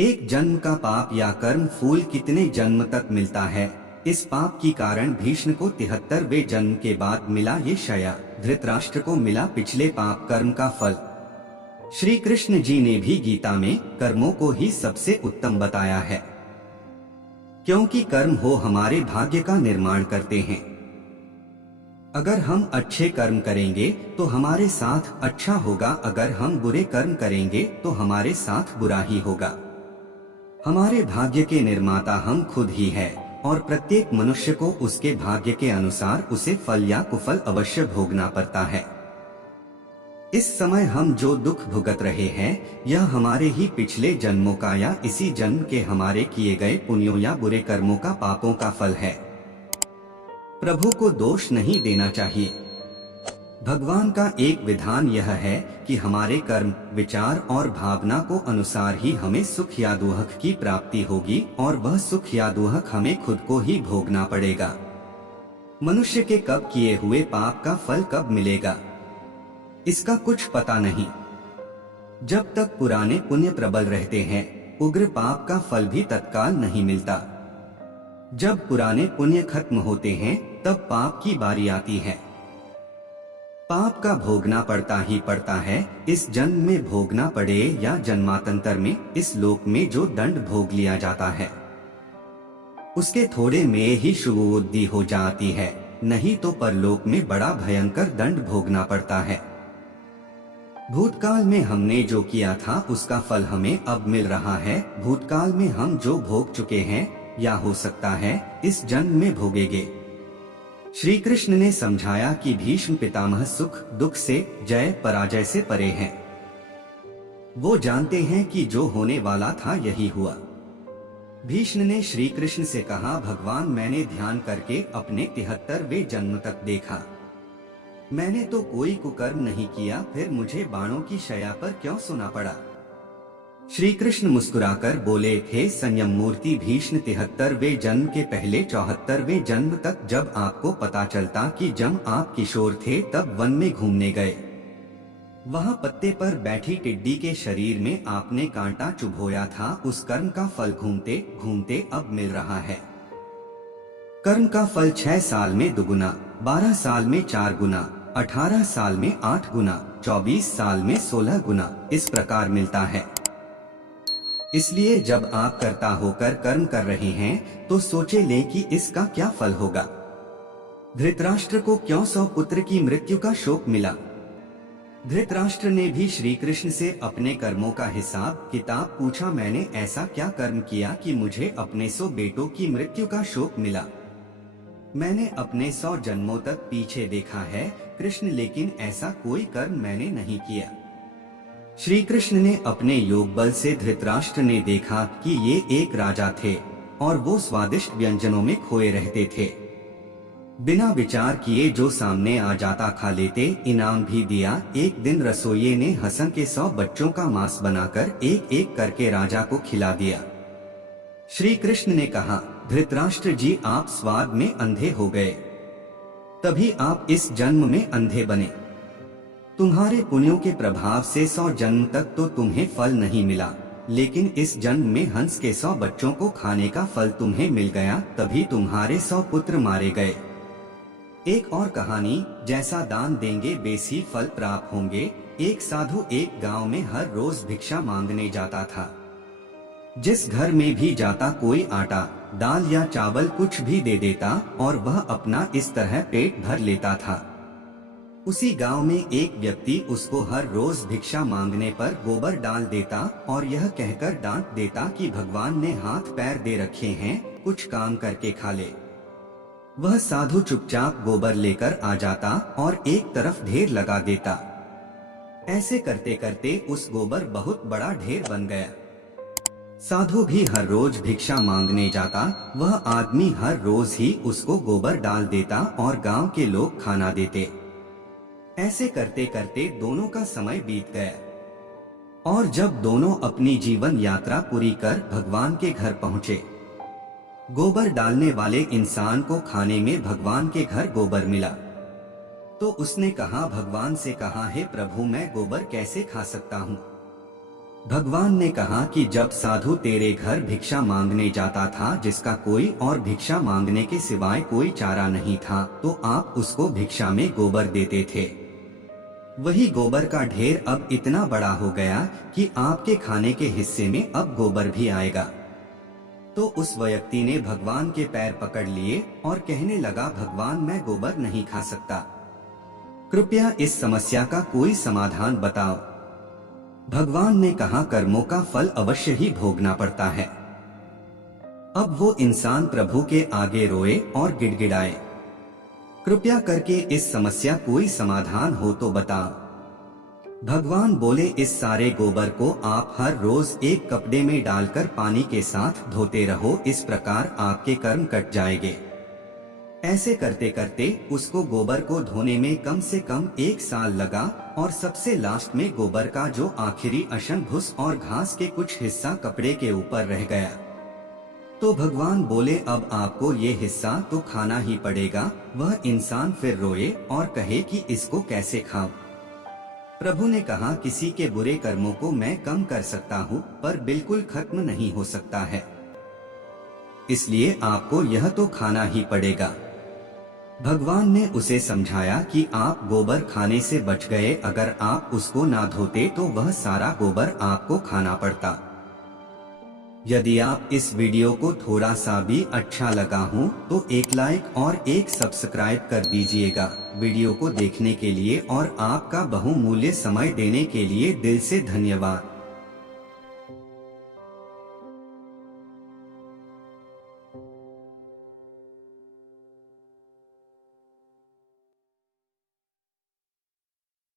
एक जन्म का पाप या कर्म फूल कितने जन्म तक मिलता है। इस पाप की कारण भीष्म को 73वें जन्म के बाद मिला ये शया, धृतराष्ट्र को मिला पिछले पाप कर्म का फल। श्री कृष्ण जी ने भी गीता में कर्मों को ही सबसे उत्तम बताया है, क्योंकि कर्म हो हमारे भाग्य का निर्माण करते हैं। अगर हम अच्छे कर्म करेंगे तो हमारे साथ अच्छा होगा, अगर हम बुरे कर्म करेंगे तो हमारे साथ बुरा ही होगा। हमारे भाग्य के निर्माता हम खुद ही है और प्रत्येक मनुष्य को उसके भाग्य के अनुसार उसे फल या कुफल अवश्य भोगना पड़ता है। इस समय हम जो दुख भुगत रहे हैं यह हमारे ही पिछले जन्मों का या इसी जन्म के हमारे किए गए पुण्यों या बुरे कर्मों का, पापों का फल है। प्रभु को दोष नहीं देना चाहिए। भगवान का एक विधान यह है कि हमारे कर्म, विचार और भावना को अनुसार ही हमें सुख या दुख की प्राप्ति होगी और वह सुख या दुख हमें खुद को ही भोगना पड़ेगा। मनुष्य के कब किए हुए पाप का फल कब मिलेगा, इसका कुछ पता नहीं। जब तक पुराने पुण्य प्रबल रहते हैं, उग्र पाप का फल भी तत्काल नहीं मिलता। जब पुराने पुण्य खत्म होते हैं तब पाप की बारी आती है। पाप का भोगना पड़ता ही पड़ता है, इस जन्म में भोगना पड़े या जन्मांतर में। इस लोक में जो दंड भोग लिया जाता है उसके थोड़े में ही शुभबुद्धि हो जाती है, नहीं तो परलोक में बड़ा भयंकर दंड भोगना पड़ता है। भूतकाल में हमने जो किया था उसका फल हमें अब मिल रहा है। भूतकाल में हम जो भोग चुके हैं या हो सकता है इस जन्म में भोगेंगे। श्री कृष्ण ने समझाया कि भीष्म पितामह सुख दुख से, जय पराजय से परे हैं। वो जानते हैं कि जो होने वाला था यही हुआ। भीष्म ने श्री कृष्ण से कहा, भगवान मैंने ध्यान करके अपने 73वें जन्म तक देखा। मैंने तो कोई कुकर्म नहीं किया, फिर मुझे बाणों की शया पर क्यों सोना पड़ा। श्री कृष्ण मुस्कुराकर बोले थे, संयम मूर्ति भीष्म 73वें जन्म के पहले 74वें जन्म तक जब आपको पता चलता कि जब आप किशोर थे तब वन में घूमने गए। वहाँ पत्ते पर बैठी टिड्डी के शरीर में आपने कांटा चुभोया था। उस कर्म का फल घूमते घूमते अब मिल रहा है। कर्म का फल 6 साल में दुगुना, 12 साल में 4 गुना, 18 साल में 8 गुना, 24 साल में 16 गुना इस प्रकार मिलता है। इसलिए जब आप कर्ता होकर कर्म कर रहे हैं तो सोचे लें कि इसका क्या फल होगा। धृतराष्ट्र को क्यों 100 पुत्र की मृत्यु का शोक मिला। धृतराष्ट्र ने भी श्री कृष्ण से अपने कर्मों का हिसाब किताब पूछा। मैंने ऐसा क्या कर्म किया कि मुझे अपने 100 बेटों की मृत्यु का शोक मिला। मैंने अपने 100 जन्मों तक पीछे देखा है कृष्ण, लेकिन ऐसा कोई कर्म मैंने नहीं किया। श्री कृष्ण ने अपने योग बल से धृतराष्ट्र ने देखा कि ये एक राजा थे और वो स्वादिष्ट व्यंजनों में खोए रहते थे। बिना विचार किए जो सामने आ जाता खा लेते, इनाम भी दिया। एक दिन रसोइये ने हसन के 100 बच्चों का मांस बनाकर एक एक करके राजा को खिला दिया। श्री कृष्ण ने कहा, धृतराष्ट्र जी आप स्वाद में अंधे हो गए, तभी आप इस जन्म में अंधे बने। तुम्हारे पुण्यों के प्रभाव से 100 जन्म तक तो तुम्हें फल नहीं मिला, लेकिन इस जन्म में हंस के 100 बच्चों को खाने का फल तुम्हें मिल गया, तभी तुम्हारे 100 पुत्र मारे गए। एक और कहानी, जैसा दान देंगे वैसी फल प्राप्त होंगे। एक साधु एक गांव में हर रोज भिक्षा मांगने जाता था। जिस घर में भी जाता कोई आटा, दाल या चावल कुछ भी दे देता और वह अपना इस तरह पेट भर लेता था। उसी गांव में एक व्यक्ति उसको हर रोज भिक्षा मांगने पर गोबर डाल देता और यह कहकर डांट देता कि भगवान ने हाथ पैर दे रखे हैं, कुछ काम करके खा ले। वह साधु चुपचाप गोबर लेकर आ जाता और एक तरफ ढेर लगा देता। ऐसे करते करते उस गोबर बहुत बड़ा ढेर बन गया। साधु भी हर रोज भिक्षा मांगने जाता, वह आदमी हर रोज ही उसको गोबर डाल देता और गांव के लोग खाना देते। ऐसे करते करते दोनों का समय बीत गया और जब दोनों अपनी जीवन यात्रा पूरी कर भगवान के घर पहुँचे, गोबर डालने वाले इंसान को खाने में भगवान के घर गोबर मिला तो उसने कहा, भगवान से कहा, हे प्रभु मैं गोबर कैसे खा सकता हूँ। भगवान ने कहा कि जब साधु तेरे घर भिक्षा मांगने जाता था जिसका कोई और भिक्षा मांगने के सिवाय कोई चारा नहीं था, तो आप उसको भिक्षा में गोबर देते थे। वही गोबर का ढेर अब इतना बड़ा हो गया कि आपके खाने के हिस्से में अब गोबर भी आएगा। तो उस व्यक्ति ने भगवान के पैर पकड़ लिए और कहने लगा, भगवान मैं गोबर नहीं खा सकता, कृपया इस समस्या का कोई समाधान बताओ। भगवान ने कहा, कर्मों का फल अवश्य ही भोगना पड़ता है। अब वो इंसान प्रभु के आगे रोए और गिड़गिड़ाए, कृपया करके इस समस्या कोई समाधान हो तो बताओ। भगवान बोले, इस सारे गोबर को आप हर रोज एक कपड़े में डालकर पानी के साथ धोते रहो, इस प्रकार आपके कर्म कट जाएंगे। ऐसे करते करते उसको गोबर को धोने में कम से कम 1 साल लगा और सबसे लास्ट में गोबर का जो आखिरी अशन भूस और घास के कुछ हिस्सा कपड़े के ऊपर रह गया। तो भगवान बोले, अब आपको ये हिस्सा तो खाना ही पड़ेगा। वह इंसान फिर रोए और कहे कि इसको कैसे खाऊं। प्रभु ने कहा, किसी के बुरे कर्मों को मैं कम कर सकता हूँ पर बिल्कुल खत्म नहीं हो सकता है, इसलिए आपको यह तो खाना ही पड़ेगा। भगवान ने उसे समझाया कि आप गोबर खाने से बच गए, अगर आप उसको ना धोते तो वह सारा गोबर आपको खाना पड़ता। यदि आप इस वीडियो को थोड़ा सा भी अच्छा लगा हो तो एक लाइक और एक सब्सक्राइब कर दीजिएगा। वीडियो को देखने के लिए और आपका बहुमूल्य समय देने के लिए दिल से धन्यवाद।